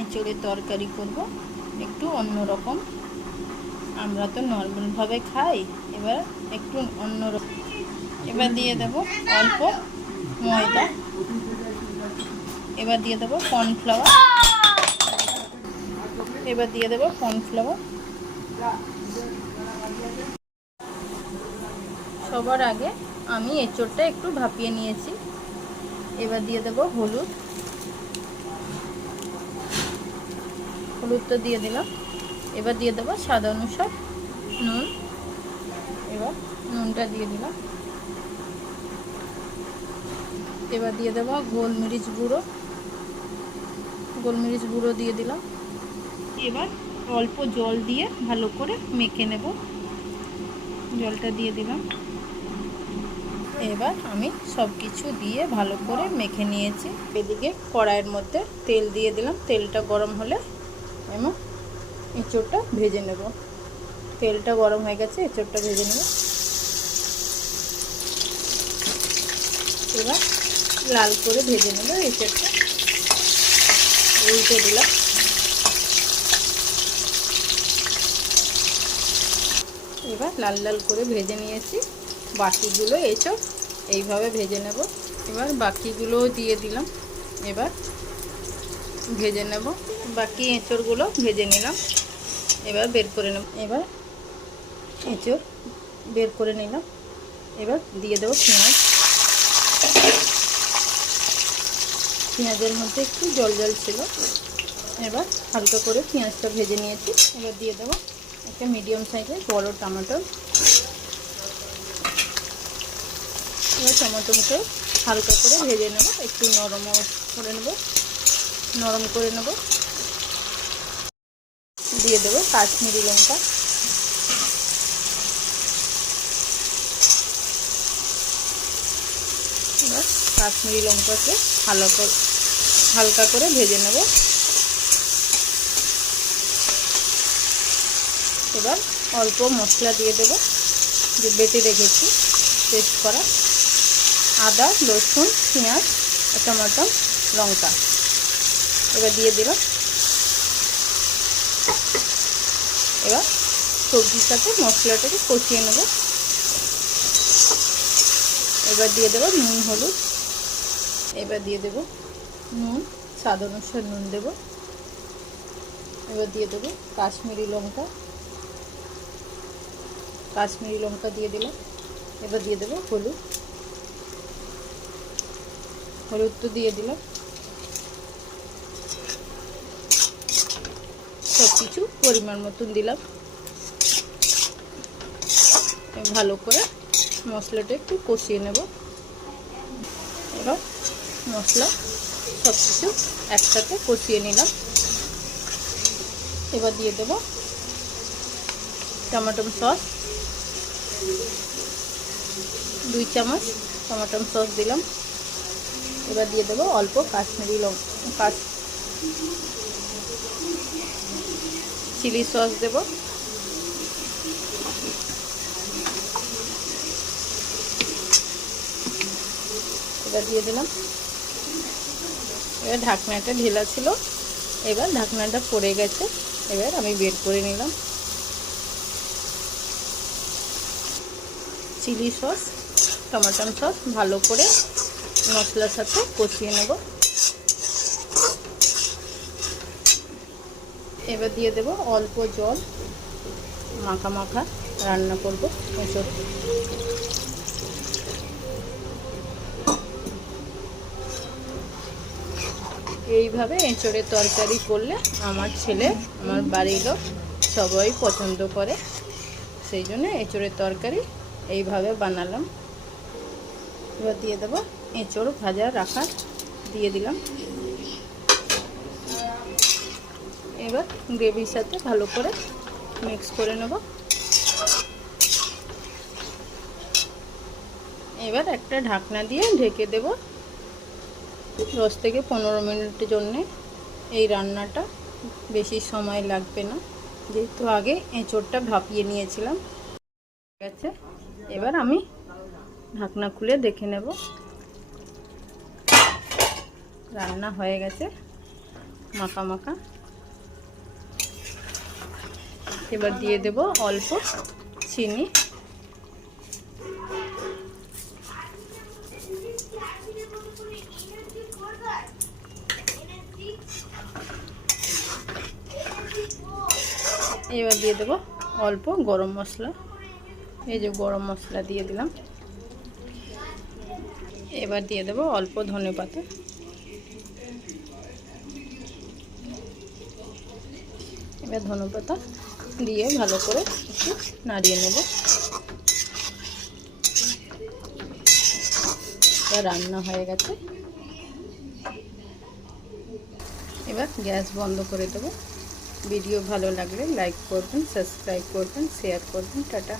এঁচোড়ের তরকারি করব একটু অন্যরকম। আমরা তো নর্মালভাবে খাই, এবার একটু অন্যরকম। এবার দিয়ে দেব অল্প ময়দা, এবার দিয়ে দেব কর্নফ্লাওয়ার, এবার দিয়ে দেব কর্নফ্লাওয়ার। সবার আগে আমি এঁচোড়টা একটু ভাপিয়ে নিয়েছি। এবার দিয়ে দেব হলুদ, হলুদটা দিয়ে দিলাম। এবার দিয়ে দেবো স্বাদ অনুসার নুন, এবার নুনটা দিয়ে দিলাম। এবার দিয়ে দেবো গোলমরিচ গুঁড়ো, গোলমরিচ গুঁড়ো দিয়ে দিলাম। এবার অল্প জল দিয়ে ভালো করে মেখে নেব, জলটা দিয়ে দিলাম। এবার আমি সব কিছু দিয়ে ভালো করে মেখে নিয়েছি। এদিকে কড়াইয়ের মধ্যে তেল দিয়ে দিলাম, তেলটা গরম হলে আমি এঁচোড়টা ভেজে নেব। তেলটা গরম হয়ে গেছে, এঁচোড়টা ভেজে নেব। এবার লাল করে ভেজে নেব এঁচোড়টা, উল্টে দিলাম। এবার লাল লাল করে ভেজে নিয়েছি। বাকিগুলো এঁচোড় এইভাবে ভেজে নেব। এবার বাকিগুলোও দিয়ে দিলাম, এবার ভেজে নেব। বাকি এঁচোড়গুলো ভেজে নিলাম, এবার বের করে নেব। এবার এঁচোড় বের করে নিলাম। এবার দিয়ে দেবো পেঁয়াজ, পেঁয়াজের মধ্যে একটু জল জল ছিল। এবার হালকা করে পেঁয়াজটা ভেজে নিয়েছি। এবার দিয়ে দেবো একটা মিডিয়াম সাইজের বড় টমেটো। এবার টমেটোকে হালকা করে ভেজে নেব, একটু নরম করে নেব, নরম করে নেব। দিয়ে দেবো কাশ্মীরি লঙ্কা, এবার কাশ্মীরি লঙ্কাকে হালকা করে ভেজে নেব। এবার অল্প মশলা দিয়ে দেবো, যে বেটে রেখেছি পেস্ট করা আদা, রসুন, পেঁয়াজ, টমেটো, লঙ্কা। এবার দিয়ে দিলাম। এবার সবজির সাথে মশলাটাকে কষিয়ে নেব। এবার দিয়ে দেবো নুন, হলুদ। এবার দিয়ে দেবো নুন, স্বাদ অনুসার নুন দেব। এবার দিয়ে দেবো কাশ্মীরি লঙ্কা, কাশ্মীরি লঙ্কা দিয়ে দিলাম। এবার দিয়ে দেবো হলুদ, হলুদ তো দিয়ে দিলাম। সব কিছু পরিমাণ মতন দিলাম। ভালো করে মশলাটা একটু কষিয়ে নেব। এবার মশলা সব কিছু একসাথে কষিয়ে নিলাম। এবার দিয়ে দেবো টমেটো সস, 2 চামচ টমেটো সস দিলাম। এবার দিয়ে দেবো অল্প কাশ্মীরি লঙ্কা, চিলি সস দেব। এবার দিয়ে দিলাম। এবার ঢাকনাটা ঢিলা ছিল, এবার ঢাকনাটা পড়ে গেছে। এবার আমি বের করে নিলাম। চিলি সস, টমেটো সস ভালো করে মশলার সাথে কষিয়ে নেব। এবার দিয়ে দেব অল্প জল, মাখা মাখা রান্না করব এঁচোড়। এইভাবে এঁচোড়ের তরকারি করলে আমার ছেলে, আমার বাড়ির লোক সবাই পছন্দ করে, সেই জন্য এঁচোড়ের তরকারি এইভাবে বানালাম। এবার দিয়ে দেবো এঁচোড় ভাজা রাখা, দিয়ে দিলাম। এবার গ্রেভির সাথে ভালো করে মিক্স করে নেব। এবার একটা ঢাকনা দিয়ে ঢেকে দেব 10 থেকে 15 মিনিটের জন্যে। এই রান্নাটা বেশি সময় লাগবে না, যেহেতু আগে এঁচোড়টা ভাপিয়ে নিয়েছিলাম। ঠিক আছে, এবার আমি ঢাকনা খুলে দেখে নেব রান্না হয়ে গেছে। মাখা মাখা। এবার দিয়ে দেব অল্প চিনি। এবার দিয়ে দেব অল্প গরম মশলা। এই যে গরম মশলা দিয়ে দিলাম। এবার দিয়ে দেব অল্প ধনেপাতা। এবার ধনেপাতা দিয়ে ভালো করে একটু নাড়িয়ে নেব। এবার রান্না হয়ে গেছে। এবার গ্যাস বন্ধ করে দেব। ভিডিও ভালো লাগলে লাইক করবেন, সাবস্ক্রাইব করবেন, শেয়ার করবেন। টাটা।